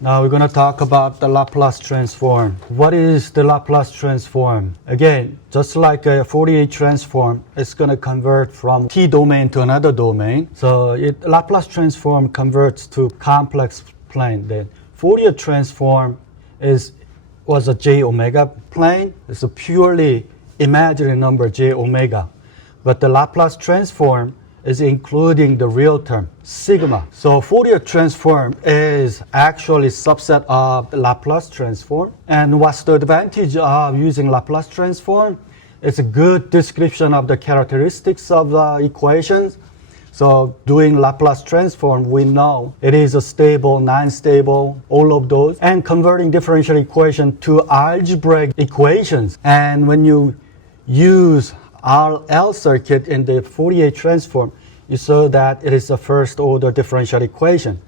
Now we're going to talk about the Laplace transform. What is the Laplace transform? Again, just like a Fourier transform, it's going to convert from t domain to another domain. So Laplace transform converts to complex plane. The Fourier transform was a j omega plane. It's a purely imaginary number j omega. But the Laplace transform is including the real term, sigma. So Fourier transform is actually subset of the Laplace transform. And what's the advantage of using Laplace transform? It's a good description of the characteristics of the equations. So doing Laplace transform, we know it is a stable, non-stable, all of those. And converting differential equation to algebraic equations. And when you use RL circuit in the Fourier transform, you saw that it is a first order differential equation.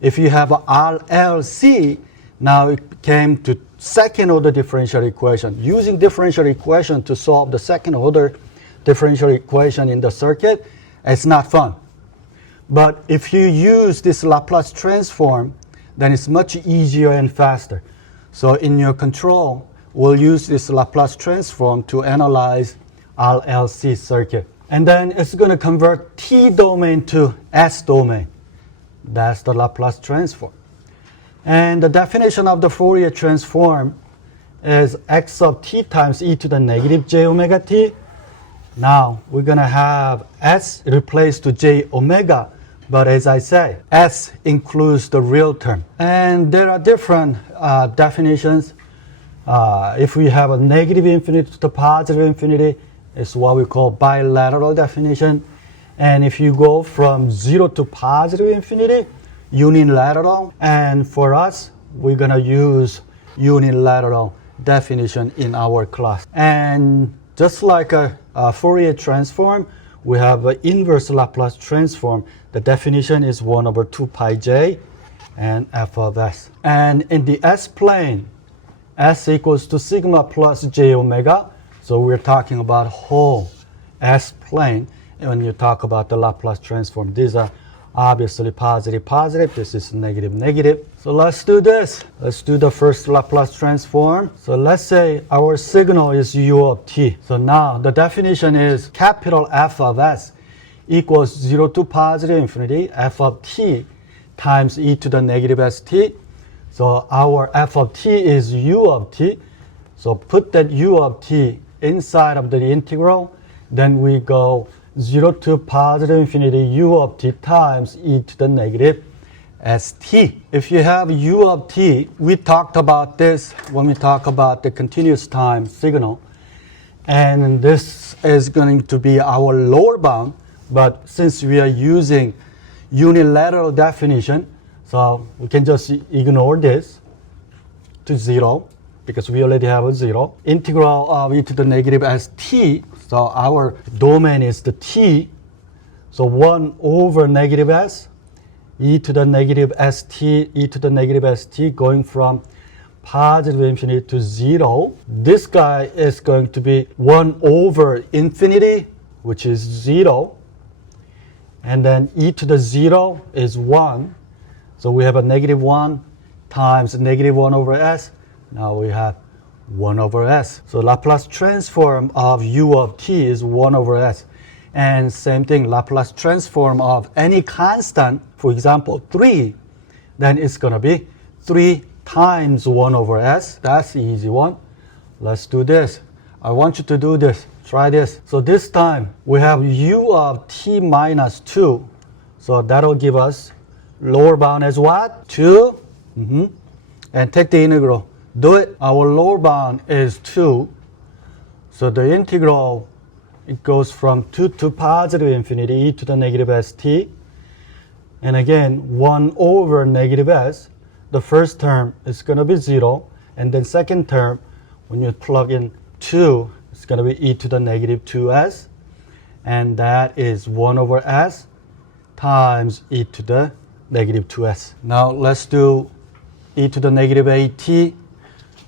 If you have a RLC, now it came to second order differential equation. Using differential equation to solve the second order differential equation in the circuit, it's not fun. But if you use this Laplace transform, then it's much easier and faster. So in your control, we'll use this Laplace transform to analyze RLC circuit. And then it's going to convert t domain to s domain. That's the Laplace transform. And the definition of the Fourier transform is x of t times e to the negative j omega t. Now we're going to have s replaced to j omega. But as I say, s includes the real term. And there are different definitions. If we have a negative infinity to the positive infinity, it's what we call bilateral definition. And if you go from 0 to positive infinity, unilateral. And for us, we're going to use unilateral definition in our class. And just like a Fourier transform, we have an inverse Laplace transform. The definition is 1 over 2 pi j and f of s. And in the s plane, s equals to sigma plus j omega. So we're talking about whole S plane. And when you talk about the Laplace transform, these are obviously positive, positive. This is negative, negative. So let's do this. Let's do the first Laplace transform. So let's say our signal is u of t. So now the definition is capital F of s equals 0 to positive infinity f of t times e to the negative st. So our f of t is u of t. So put that u of t inside of the integral, then we go 0 to positive infinity u of t times e to the negative st. If you have u of t, we talked about this when we talk about the continuous time signal. And this is going to be our lower bound, but since we are using unilateral definition, so we can just ignore this to 0. Because we already have a 0. Integral of e to the negative st. So our domain is the t. So 1 over negative s, e to the negative st, e to the negative st, going from positive infinity to 0. This guy is going to be 1 over infinity, which is 0. And then e to the 0 is 1. So we have a negative 1 times negative 1 over s. Now we have 1 over s. So Laplace transform of u of t is 1 over s. And same thing, Laplace transform of any constant, for example, 3, then it's going to be 3 times 1 over s. That's the easy one. Let's do this. I want you to do this. Try this. So this time we have u of t minus 2. So that'll give us lower bound as what? 2. And take the integral. Do it. Our lower bound is 2. So the integral, it goes from 2 to positive infinity, e to the negative st. And again, 1 over negative s. The first term is going to be 0. And then second term, when you plug in 2, it's going to be e to the negative 2s. And that is 1 over s times e to the negative 2s. Now let's do e to the negative at.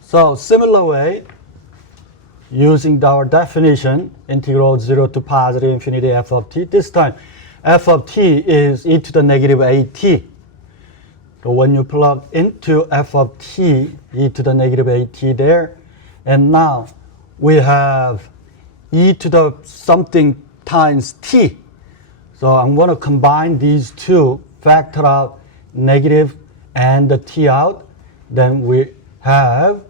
So similar way, using our definition, integral 0 to positive infinity f of t. This time, f of t is e to the negative at. So when you plug into f of t, e to the negative at there, and now we have e to the something times t. So I'm going to combine these two, factor out negative and the t out. Then we have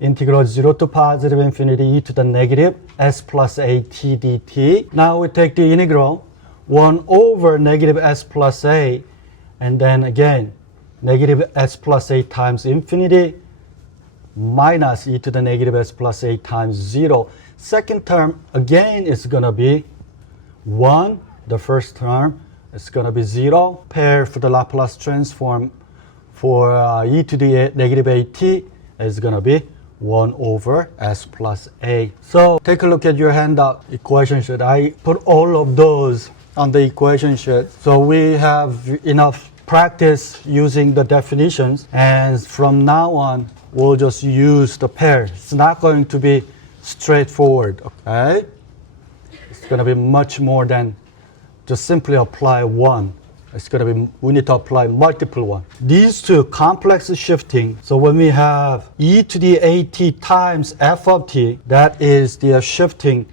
integral 0 to positive infinity e to the negative s plus a t dt. Now we take the integral 1 over negative s plus a, and then again negative s plus a times infinity minus e to the negative s plus a times 0. Second term again is going to be 1. The first term is going to be 0. Pair for the Laplace transform for e to the negative at is going to be 1 over s plus a. So take a look at your handout equation sheet. I put all of those on the equation sheet. So we have enough practice using the definitions, and from now on we'll just use the pair. It's not going to be straightforward, okay? It's going to be much more than just simply apply one. It's going to be, we need to apply multiple one. These two complex shifting, so when we have e to the at times f of t, that is the shifting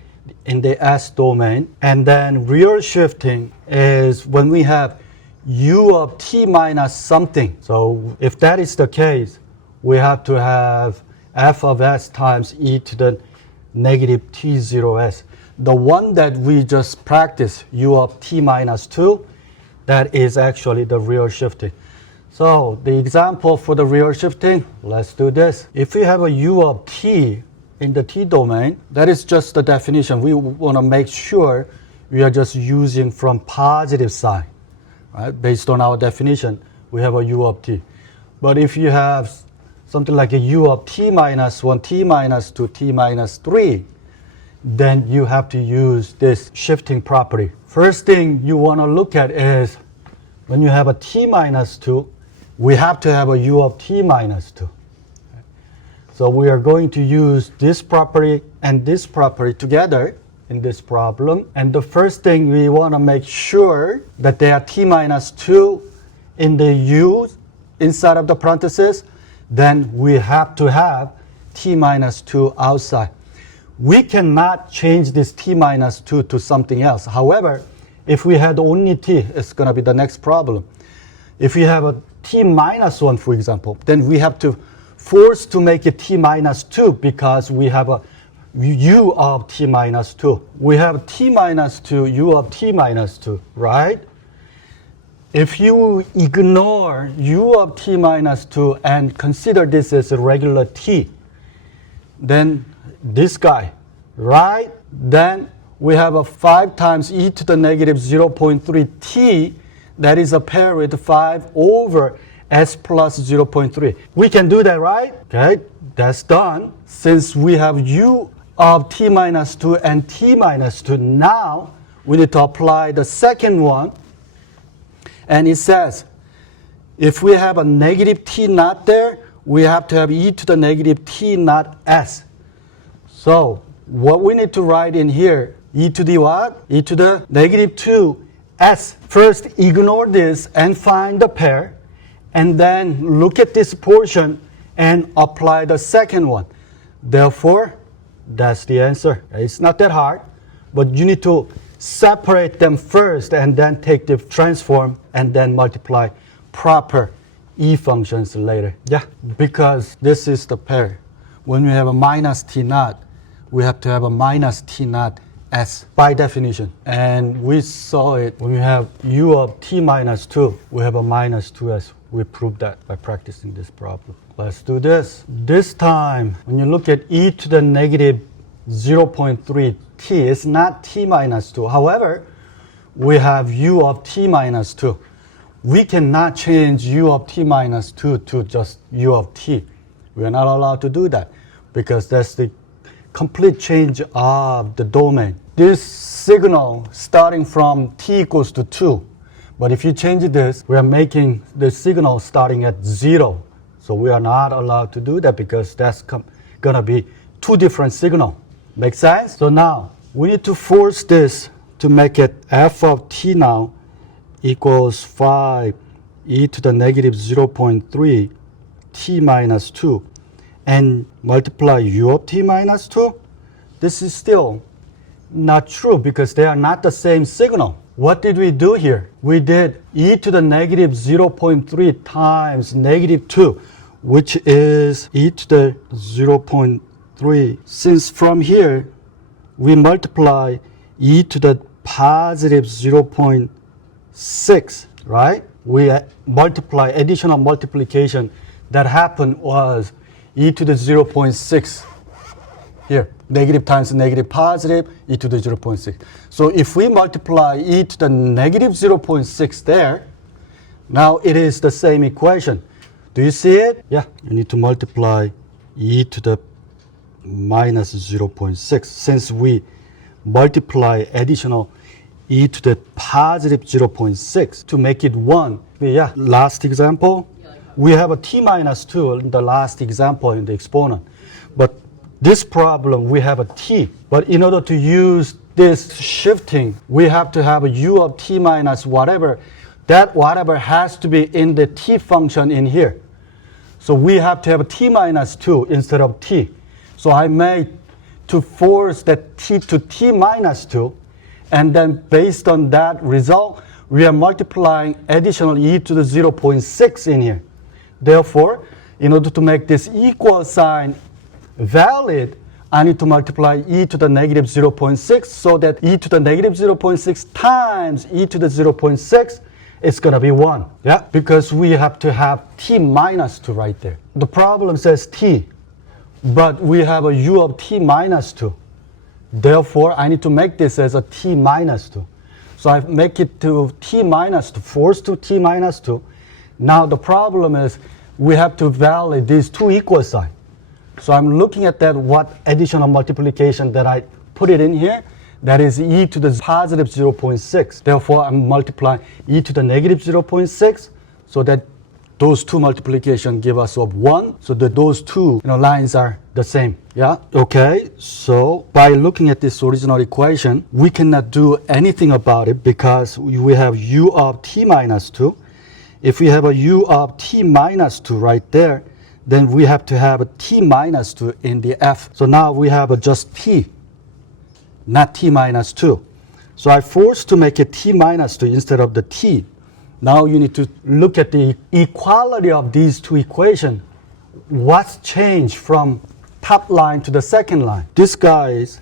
in the s domain. And then real shifting is when we have u of t minus something. So if that is the case, we have to have f of s times e to the negative t0s. The one that we just practiced, u of t minus 2, that is actually the real shifting. So the example for the real shifting, let's do this. If we have a u of t in the t domain, that is just the definition. We want to make sure we are just using from positive sign, right? Based on our definition, we have a u of t. But if you have something like a u of t minus 1, t minus 2, t minus 3, then you have to use this shifting property. First thing you want to look at is when you have a t minus 2, we have to have a u of t minus 2. So we are going to use this property and this property together in this problem. And the first thing we want to make sure that they are t minus 2 in the u inside of the parentheses. Then we have to have t minus 2 outside. We cannot change this t minus 2 to something else. However, if we had only t, it's going to be the next problem. If we have a t minus 1, for example, then we have to force to make it t minus 2 because we have a u of t minus 2. We have t minus 2, u of t minus 2, right? If you ignore u of t minus 2 and consider this as a regular t, then this guy, right? Then we have a 5 times e to the negative 0.3 t, that is a pair with 5 over s plus 0.3. We can do that, right? Okay, that's done. Since we have u of t minus 2 and t minus 2, now we need to apply the second one. And it says, if we have a negative t naught there, we have to have e to the negative t naught s. So what we need to write in here, e to the what? E to the negative 2 s. First, ignore this and find the pair, and then look at this portion and apply the second one. Therefore, that's the answer. It's not that hard, but you need to separate them first and then take the transform and then multiply proper e functions later. Yeah, because this is the pair. When we have a minus t naught, we have to have a minus t naught s by definition. And we saw it when we have u of t minus 2, we have a minus 2s. We proved that by practicing this problem. Let's do this. This time, when you look at e to the negative 0.3 t, it's not t minus 2. However, we have u of t minus 2. We cannot change u of t minus 2 to just u of t. We are not allowed to do that because that's the complete change of the domain. This signal starting from t equals to 2. But if you change this, we are making the signal starting at 0. So we are not allowed to do that because that's going to be two different signals. Make sense? So now we need to force this to make it f of t now equals 5 e to the negative 0.3 t minus 2 and multiply u of t minus 2, this is still not true because they are not the same signal. What did we do here? We did e to the negative 0.3 times negative 2, which is e to the 0.3. Since from here, we multiply e to the positive 0.6, right? We multiply, additional multiplication that happened was e to the 0.6 here. Negative times negative positive, e to the 0.6. So if we multiply e to the negative 0.6 there, now it is the same equation. Do you see it? Yeah, you need to multiply e to the minus 0.6. Since we multiply additional e to the positive 0.6 to make it 1. Yeah, last example, we have a t minus 2 in the last example in the exponent. But this problem, we have a t. But in order to use this shifting, we have to have a u of t minus whatever. That whatever has to be in the t function in here. So we have to have a t minus 2 instead of t. So I made to force that t to t minus 2. And then based on that result, we are multiplying additional e to the 0.6 in here. Therefore, in order to make this equal sign valid, I need to multiply e to the negative 0.6 so that e to the negative 0.6 times e to the 0.6 is going to be 1. Yeah, because we have to have t minus 2 right there. The problem says t, but we have a u of t minus 2. Therefore, I need to make this as a t minus 2. So I make it to t minus 2, force to t minus 2. Now the problem is we have to validate these two equal signs. So I'm looking at that, what additional multiplication that I put it in here, that is e to the positive 0.6. Therefore, I'm multiplying e to the negative 0.6 so that those two multiplication give us of 1. So that those two lines are the same. Yeah. Okay. So by looking at this original equation, we cannot do anything about it because we have u of t minus 2. If we have a u of t minus 2 right there, then we have to have a t minus 2 in the f. So now we have a just t, not t minus 2. So I forced to make it t minus 2 instead of the t. Now you need to look at the equality of these two equations. What's changed from top line to the second line? This guy is,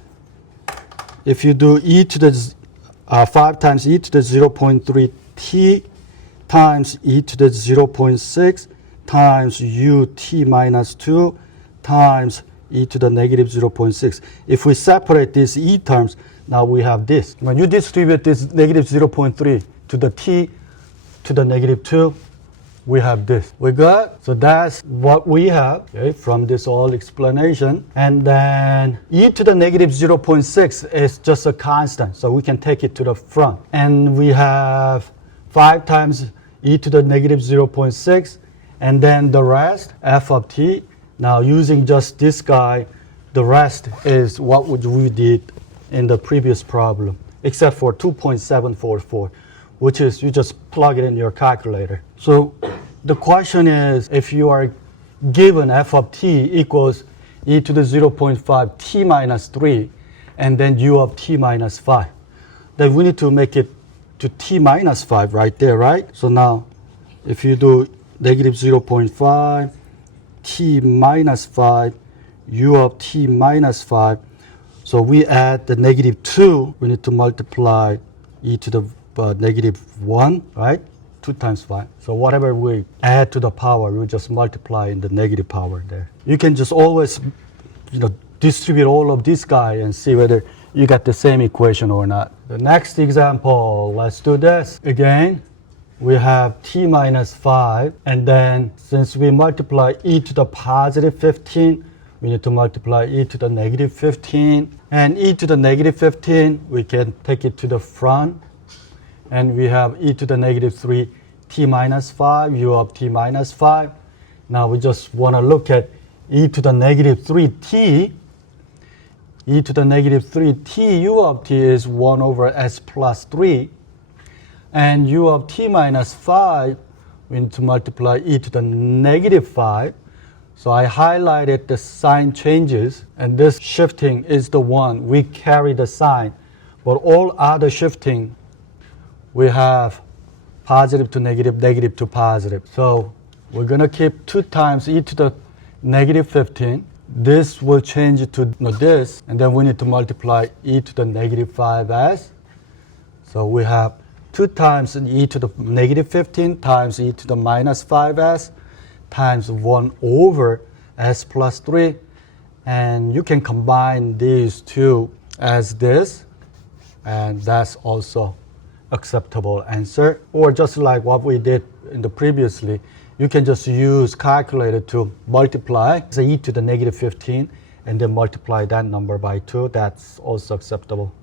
if you do e to the 5 times e to the 0.3 t times e to the 0.6 times u t minus 2 times e to the negative 0.6. If we separate these e terms, now we have this. When you distribute this negative 0.3 to the t to the negative 2, we have this. We got, so that's what we have from this whole explanation. And then e to the negative 0.6 is just a constant, so we can take it to the front. And we have 5 times e to the negative 0.6, and then the rest, f of t. Now using just this guy, the rest is what we did in the previous problem, except for 2.744, which is you just plug it in your calculator. So the question is, if you are given f of t equals e to the 0.5 t minus 3, and then u of t minus 5, then we need to make it to t minus 5 right there, right? So now, if you do negative 0.5 t minus 5, u of t minus 5, so we add the negative 2, we need to multiply e to the negative 1, right? 2 times 5. So whatever we add to the power, we just multiply in the negative power there. You can just always, distribute all of this guy and see whether you got the same equation or not. The next example, let's do this. Again, we have t minus 5, and then since we multiply e to the positive 15, we need to multiply e to the negative 15. And e to the negative 15, we can take it to the front. And we have e to the negative 3 t minus 5, u of t minus 5. Now we just want to look at e to the negative 3t. E to the negative 3t u of t is 1 over s plus 3. And u of t minus 5 we need to multiply e to the negative 5. So I highlighted the sign changes, and this shifting is the one we carry the sign. But all other shifting, we have positive to negative, negative to positive. So we're going to keep 2 times e to the negative 15. This will change to this, and then we need to multiply e to the negative 5s. So we have 2 times e to the negative 15 times e to the minus 5s times 1 over s plus 3. And you can combine these two as this, and that's also acceptable answer. Or just like what we did in the previously, you can just use calculator to multiply e to the negative 15 and then multiply that number by 2. That's also acceptable.